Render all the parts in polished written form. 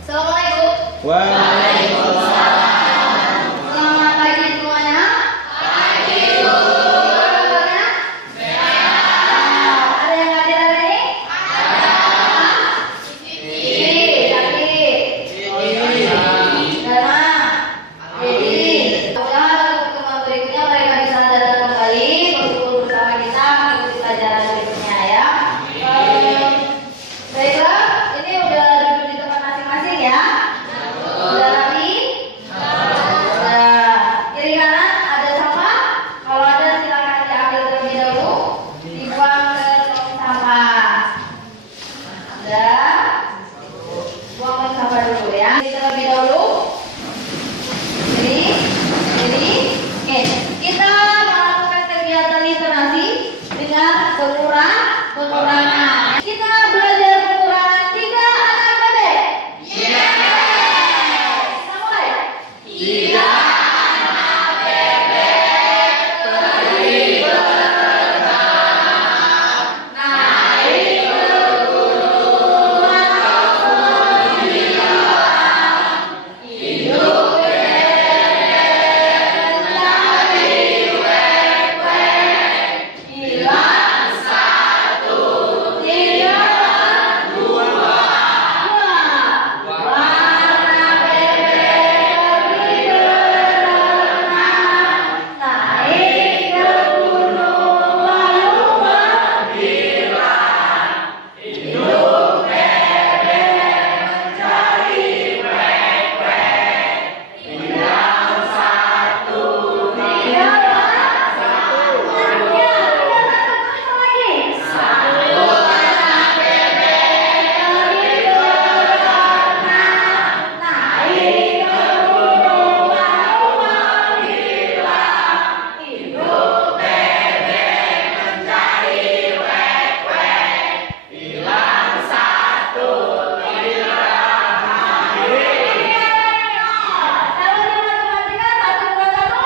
Assalamualaikum. Waalaikumsalam. Selamat pagi semuanya. Pagi, Bu. Kabarnya? Sehat. Ada yang hadir hari ini? Ada. Dana. Jadi, mudah-mudahan untuk pertemuan berikutnya mereka bisa datang kembali berkumpul bersama kita mengikuti pelajaran berikutnya ya. Baiklah, ini udah duduk di tempat masing-masing ya. Udah rapi? Nah, kiri kanan ada sampah? Kalau ada silakan diambil terlebih dahulu, dibuang ke tong sampah. Ada? Buang ke sampah dulu ya. Terlebih dahulu. Jadi, oke. Kita melakukan kegiatan literasi dengan pengurangan. Kita belajar pengurangan 3 anak bebek. Kita mulai. 3 anak bebek pergi berenang, naik ke gunung atau hilang, hidup bebek mencari wek-wek, hilang 1, hilang 2. Warna bebek pergi berenang, naik ke gunung lalu menghilang, hidup bebek mencari wek-wek, hilang 1, hilang 1. Lagi. 1 anak bebek pergi berenang, naik ke gunung lalu menghilang, hidup bebek mencari wek-wek, hilang 1, hilang 2. Kalau di matematika 1 2 1.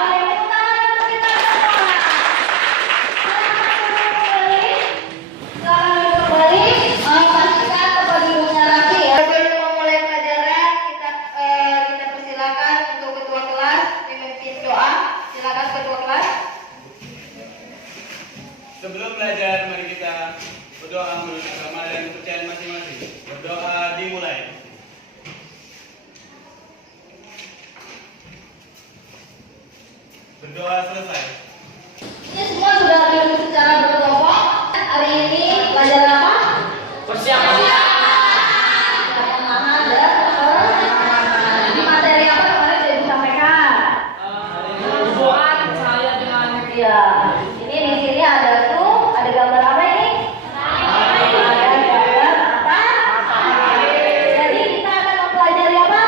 Baik, tangan kita semua. Sekarang kembali, pastikan tempat duduknya rapi ya. Sebelum memulai pelajaran, kita persilakan untuk ketua kelas memimpin doa. Silakan ketua kelas. Sebelum belajar, mari kita berdoa menurut agama dan kepercayaan masing-masing. Berdoa dimulai. Berdoa selesai. Ini semua sudah duduk secara berkelompok. Hari ini pelajaran apa? Persiapan mangan dan jadi materi apa kemarin sudah disampaikan. Hubungan saya dengan Iya. Ini di sini ada gambar apa ini? Ada gambar apa? Jadi kita akan mempelajari apa?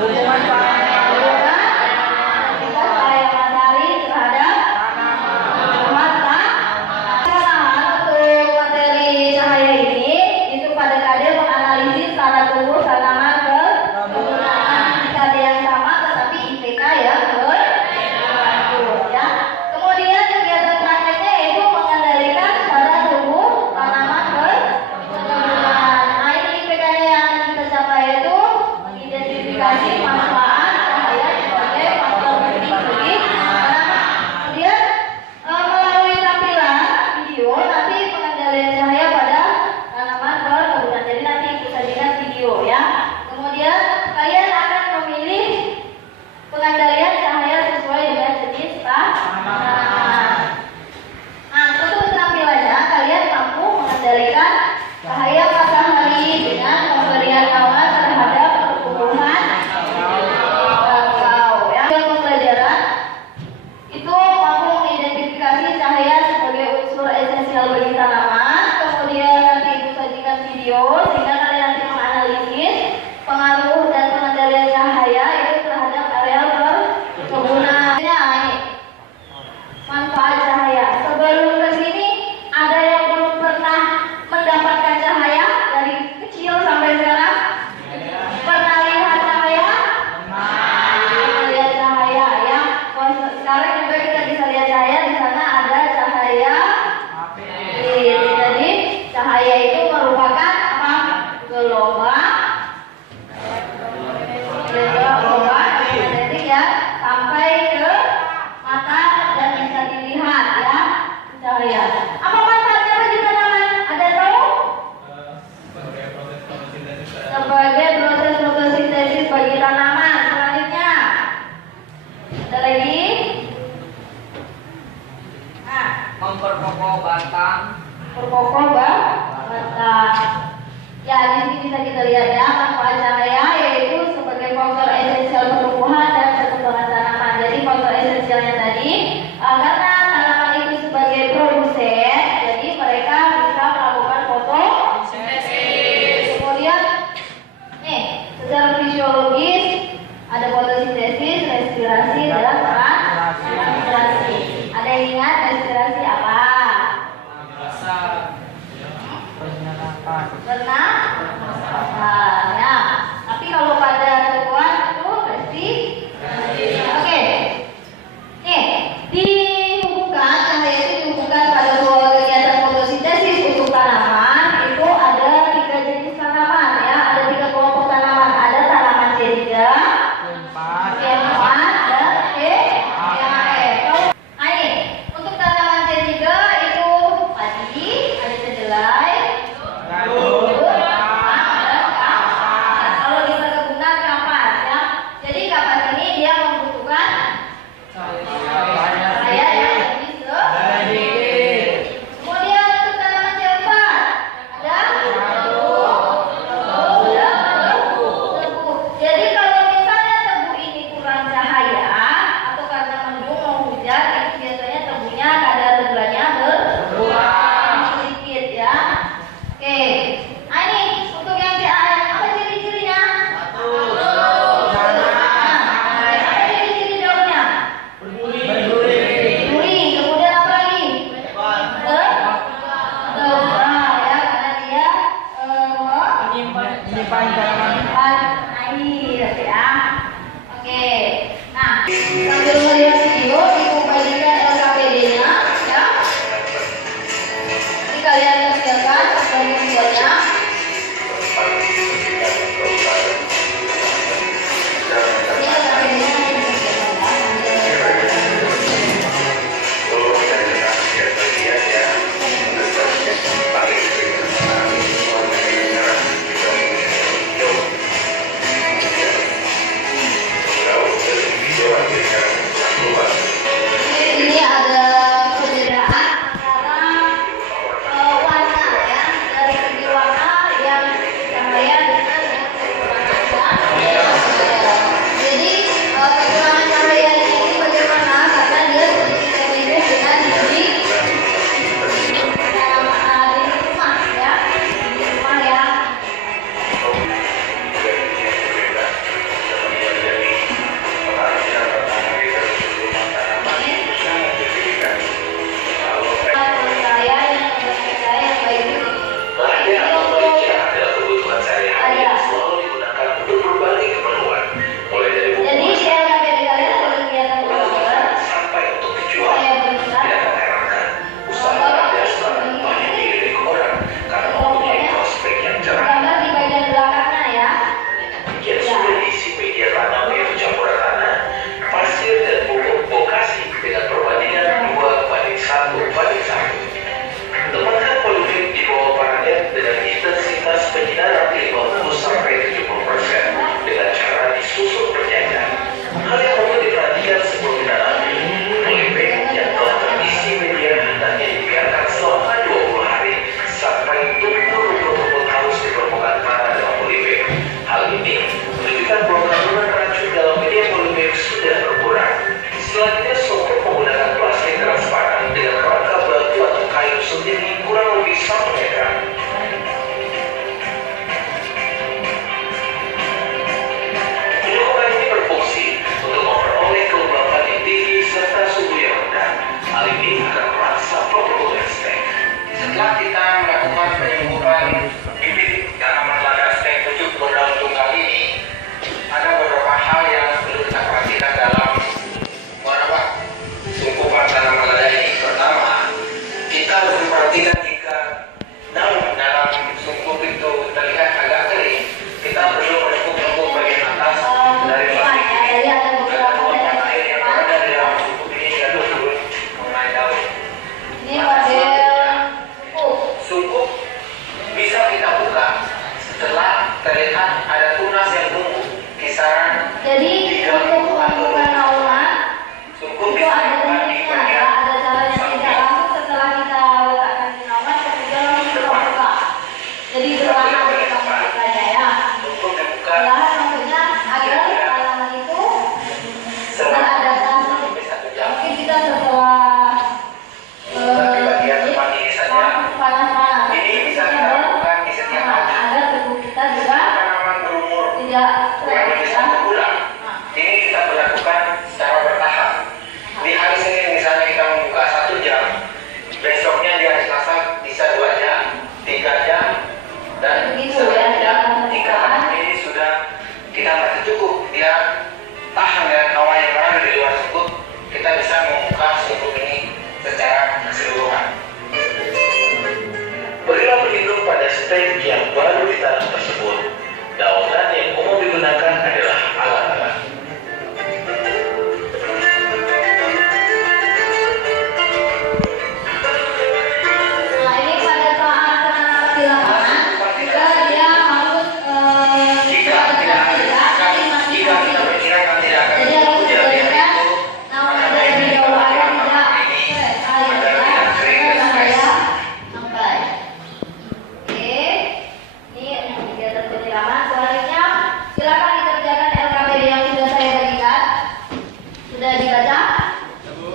hubungan Kita cahaya matahari terhadap mata. Untuk materi cahaya ini itu pada kadar menganalisis tata tubuh tanaman kegunaan. Jika ada yang sama tetapi IPK yang berbeda ya. Kemudian kegiatan prakteknya yaitu mengendalikan tata tubuh tanaman kegunaan. Nah, ini IPK-nya yang kita capai itu mengidentifikasi manfaat cahaya sebagai faktor penting bagi tanaman. Kemudian melalui tampilan video nanti pengendalian cahaya pada tanaman kegunaan. Jadi nanti itu sajikan video ya. Kemudian kalian akan memilih pengendalian cahaya sesuai dengan jenis tanaman. Nah, untuk tampilannya kalian mampu mengendalikan cahaya matahari dengan pemberian nama terhadap pertumbuhan bakau ya. Yang pembelajaran itu mampu mengidentifikasi cahaya sebagai unsur esensial bagi tanaman. Kemudian nanti itu sajikan video sehingga kalian nanti menganalisis pengaruh dan pengendalian cahaya itu terhadap area perkebunan. Ini manfaat cahaya. Sebelum ke sini ada yang belum pernah mendapatkan cahaya dari kecil sampai sekarang? Pernah lihat cahaya? Pernah lihat cahaya ya. Sekarang juga kita bisa lihat cahaya. Di sana ada cahaya. Jadi cahaya itu merupakan apa? bisa kita lihat ya, manfaat cahaya yaitu sebagai faktor esensial pertumbuhan dan perkembangan tanaman. Jadi faktor esensialnya tadi karena tanaman itu sebagai produsen, jadi mereka bisa melakukan fotosintesis. Kemudian nih, secara fisiologis ada fotosintesis, respirasi, dan transpirasi. Ada yang ingat respirasi apa? Pernafasan ya. Tapi kalau pada tumbuhan itu respirasi. Oke. Nih, dihubungkan cahaya itu dihubungkan pada dua kegiatan fotosintesis untuk tanaman. Itu ada 3 jenis tanaman ya. Ada 3 kelompok tanaman. Ada tanaman C3, C4, dan CHF. Nah ini, untuk tanaman C3 itu padi, ada kedelai, kalau di perkebunan kapas ya. Jadi kapas ini dia membutuhkan cahaya yang lebih sedikit. Kemudian untuk tanaman C4 ada tebu. Jadi kalau misalnya tebu ini kurang cahaya atau karena mendung mau hujan, itu biasanya tebunya kadar gulanya berkurang sedikit ya. Oke. Nah ini untuk yang CHF apa ciri-cirinya? Apa ciri-ciri daunnya? Duri. Kemudian apa lagi? Tebal ya, karena dia Menyimpan menyimpan air ya. Oke. Nah, sambil melihat video dikembalikan LKPD-nya ya. Ini kalian kerjakan dan membuatnya. Ini LKPD-nya Jika masih cukup dia tahan dengan hawa yang berada di luar tersebut, kita bisa membuka seluruh ini secara keseluruhan. Berilah pelindung pada stek yang baru ditanam tersebut. Daungan yang umum digunakan adalah alat-alat. Nah, ini pada saat penanaman di lapangan, juga dia harus Jika kita perkirakan tidak akan jadi harus hujan di hari diberikan itu, naungan dari bawah air tidak air bahaya sampai. Oke, ini untuk kegiatan penyiraman. Selanjutnya silakan dikerjakan LKPD yang sudah saya bagikan. Sudah dibaca?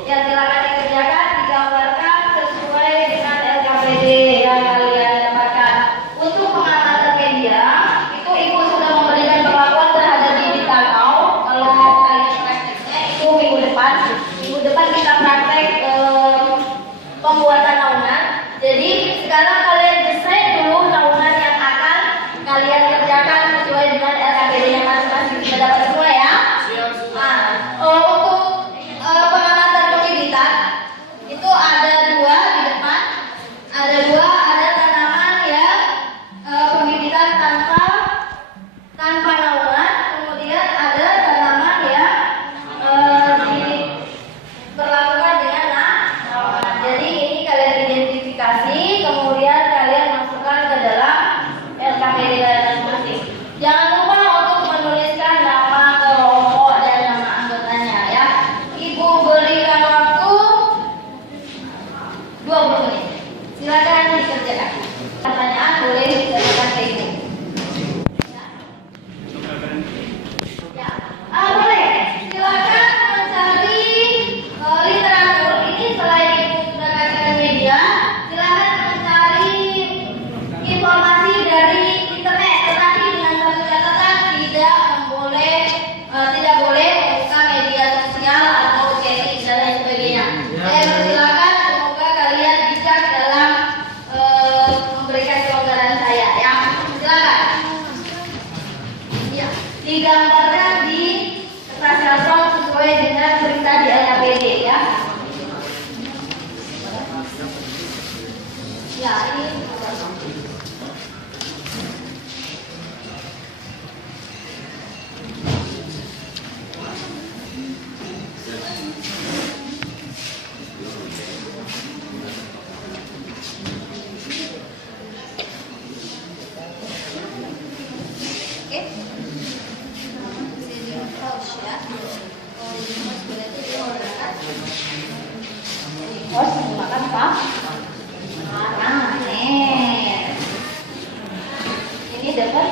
Ya, silakan dikerjakan, digambarkan sesuai dengan LKPD yang kalian dapatkan. Untuk pengamatan media, itu Ibu sudah memberikan perlakuan terhadap bibit kakao. Kalau kalian prakteknya itu minggu depan. Minggu depan kita praktek pembuatan naungan. Jadi sekarang kalian desain dulu naungan yang akan kalian kerjakan sesuai dengan LKPD-nya masing-masing. Sudah dapat semua ya? Nah, untuk pengamatan pembibitan itu ada dua di depan, ada tanaman yang pembibitan tanpa naungan, kemudian ada tanaman yang diperlakukan dengan naungan. Jadi ini kalian identifikasi, kemudian kalian masukkan ke dalam LKPD kalian masing-masing. Jangan lupa untuk menuliskan nama kelompok dan nama anggotanya ya. Ibu berikan waktu 20 menit. Silakan dikerjakan. Pertanyaan boleh ditanyakan ke Ibu. Ya. Boleh. Silakan mencari literatur. Ini selain Ibu sudah kasihkan media, silakan mencari informasi dari internet, tetapi dengan satu catatan tidak boleh membuka media sosial atau chatting dan lain sebagainya. Saya persilakan, semoga kalian bijak dalam memberikan kelonggaran saya ya. Silakan. Ya, digambarkan di kertas karton sesuai dengan perintah di LKPD ya. Ya, ini oke. Sini house ya. Oh, ini house berarti dia menggunakan house menggunakan apa? Ini dapat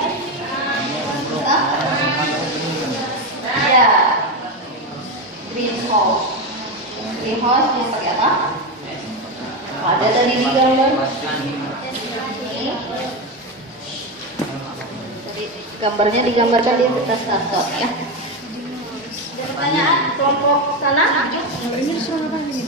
ya greenhouse. Greenhouse yang pakai apa? Ada tadi di gambar. Ini. Tadi gambarnya digambarkan di kertas karton ya. Ada pertanyaan kelompok sana? Ini suara apa ini?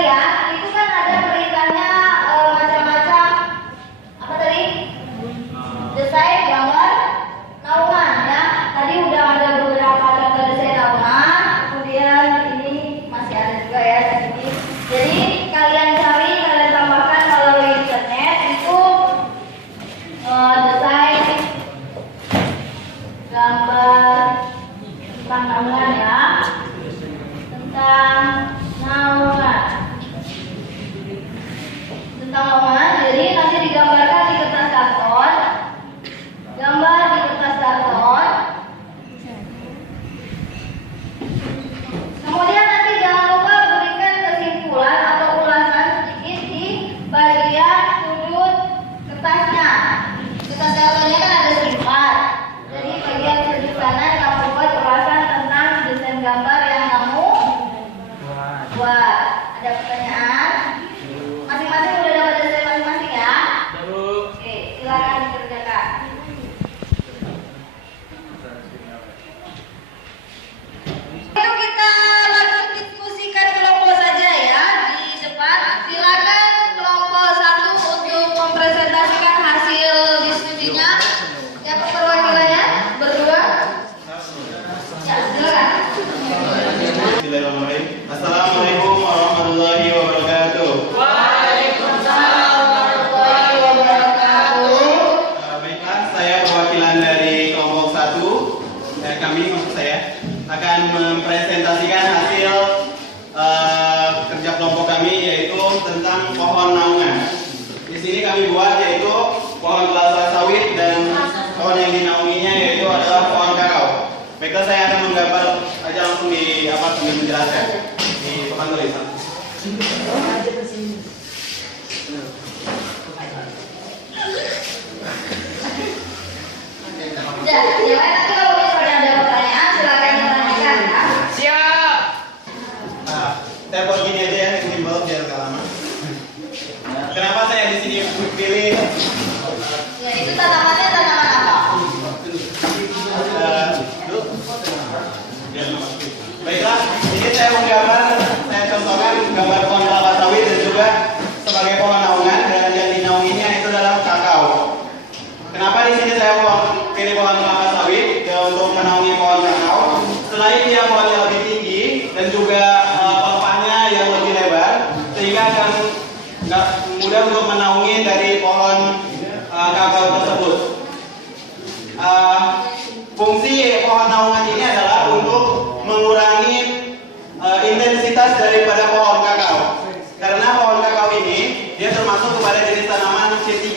Ya, itu kan ada perintahnya macam-macam. Apa tadi? Desain, gambar, naungan ya. Tadi udah ada beberapa contoh desain naungan. Kemudian ini masih ada juga ya di sini. Jadi kalian cari, kalian tambahkan melalui internet itu desain, gambar tentang naungan ya. Tentang naungan. Jadi nanti digambarkan di kertas karton, gambar di kertas karton. Kemudian nanti jangan lupa berikan kesimpulan atau ulasan sedikit di bagian sudut kertasnya. Kertas kartonnya kan ada selipan. Jadi bagian sudut kanan kamu buat ulasan tentang desain gambar yang kamu buat. Ada pertanyaan? Masing-masing udah dapat desain masing-masing ya? Oke, silakan dikerjakan. Itu kita langsung diskusikan kelompok saja ya di depan. apa sambil menjelaskan di papan tulis. Ya, nanti kalau misalnya ada pertanyaan silakan ditanyakan ya. Siap. Nah, saya buat gini aja ya, yang simpel biar gak lama. Kenapa saya di sini pilih Ya, itu tanamannya tanaman apa? Baiklah, ini saya menggambar, saya contohkan gambar pohon kelapa sawit dan juga sebagai pohon naungan dan yang dinaunginya itu adalah kakao. Kenapa di sini saya pilih pohon kelapa sawit ya, untuk menaungi pohon kakao? Selain dia pohonnya lebih tinggi dan juga pelepahnya yang lebih lebar, sehingga akan nggak mudah untuk menaungi dari pohon kakao tersebut. Fungsi pohon naungan ini adalah untuk mengurangi intensitas daripada pohon kakao. Karena pohon kakao ini dia termasuk kepada jenis tanaman C3,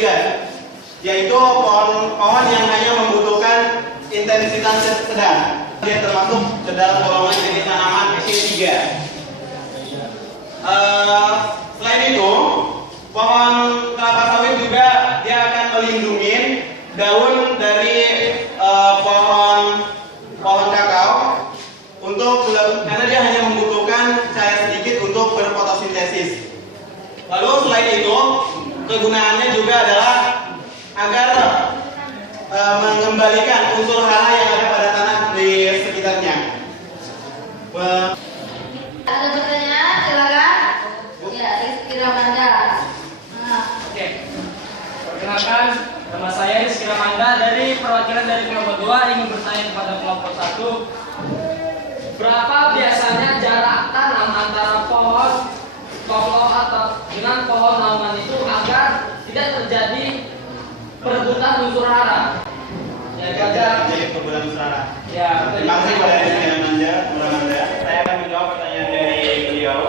yaitu pohon yang hanya membutuhkan intensitas sedang. Dia termasuk ke dalam golongan jenis tanaman C3. Selain itu, pohon kelapa sawit juga dia akan melindungi daun dari pohon kakao karena dia hanya membutuhkan cahaya sedikit untuk berfotosintesis. Lalu selain itu, kegunaannya juga adalah agar mengembalikan unsur hara yang ada pada tanah di sekitarnya. Ada pertanyaan silakan. Ya, Rizky Ramanda. Oke. Perkenalkan, nama saya Rizky Ramanda dari perwakilan dari kelompok 2 ingin bertanya kepada kelompok 1. Berapa biasanya jarak tanam antara pohon koklo atau dengan pohon naungan itu agar tidak terjadi perebutan unsur hara? Ya, Jadi perbulan usaha. Ya, Terima kasih kepada Rizky Ramanda. Saya akan menjawab pertanyaan dari beliau.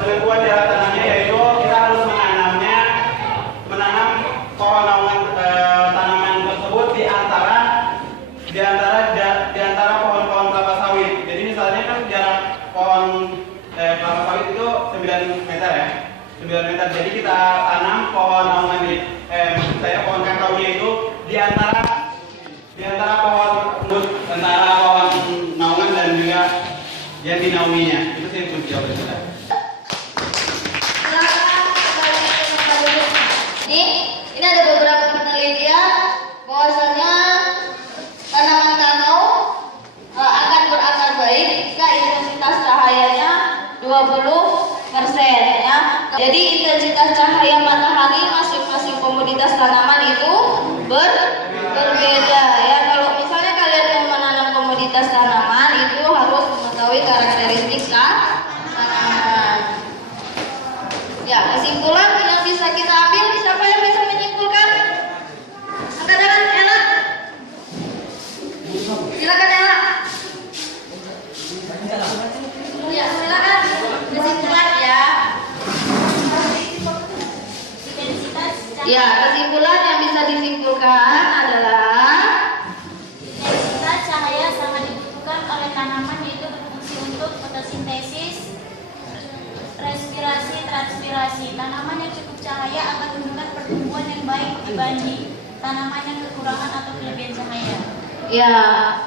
Penentuan jarak tanamnya yaitu kita harus menanam pohon naungan tanaman tersebut di antara pohon-pohon kelapa sawit. Jadi misalnya kan jarak pohon kelapa sawit itu 9 meter ya. 9 meter. Jadi kita tanam pohon naungan pohon kakaonya itu di antara pohon naungan dan juga yang dinaunginya. Itu sih yang jawaban kita. Ini ada beberapa penelitian bahwasanya tanaman kakao akan berakar baik jika intensitas cahayanya 20% ya. Jadi intensitas cahaya matahari masing-masing komoditas tanaman itu berbeda ya. Kalau misalnya kalian mau menanam komoditas tanaman itu harus mengetahui karakteristik tanaman. Ya, kesimpulan yang bisa kita ambil, siapa yang bisa menyimpulkan? Angkat tangan, Ella. Silakan, Ella. Ya, silakan. Kesimpulan ya. Ya, kesimpulan yang bisa disimpulkan adalah intensitas cahaya sangat dibutuhkan oleh tanaman, yaitu berfungsi untuk fotosintesis, respirasi, transpirasi. Tanaman yang cukup cahaya akan menunjukkan pertumbuhan yang baik dibanding tanaman yang kekurangan atau kelebihan cahaya. ya.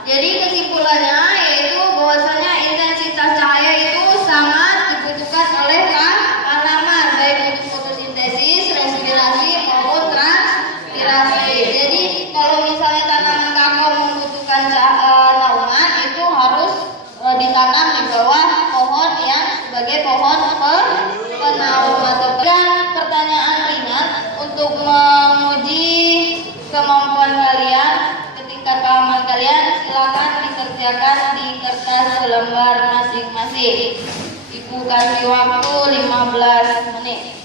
Jadi kesimpulannya yaitu bahwasanya intensitas cahaya itu sangat dibutuhkan oleh tanaman baik untuk fotosintesis, respirasi maupun transpirasi. Jadi kalau misalnya tanaman kakao membutuhkan naungan itu harus ditanam di bawah pohon yang sebagai pohon penaung. Dan pertanyaan ringan untuk menguji kemampuan kalian, tingkat pahaman kalian, silakan dikerjakan di kertas selembar masing-masing. Ibu kasih waktu 15 menit.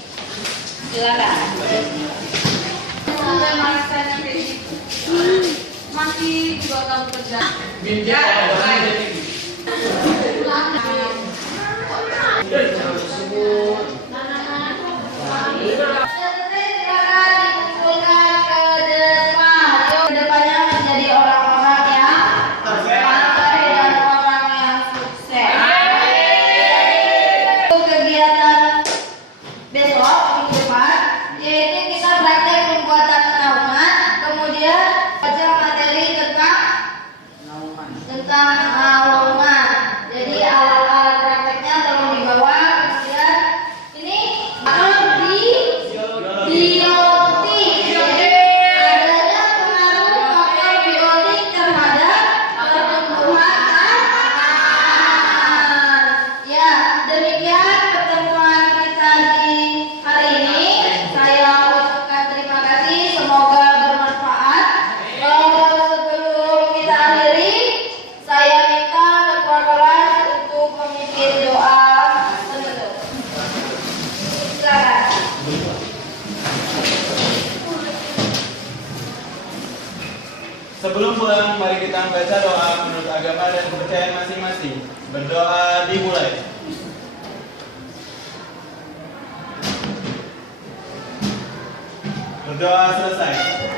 Silakan. Masih juga kamu kerja. Minta Silakan dikumpulkan ke depan. Yuk, ke depannya menjadi orang-orang yang baik dan orang yang Sebelum pulang, mari kita membaca doa menurut agama dan kepercayaan masing-masing. Berdoa dimulai. Berdoa selesai.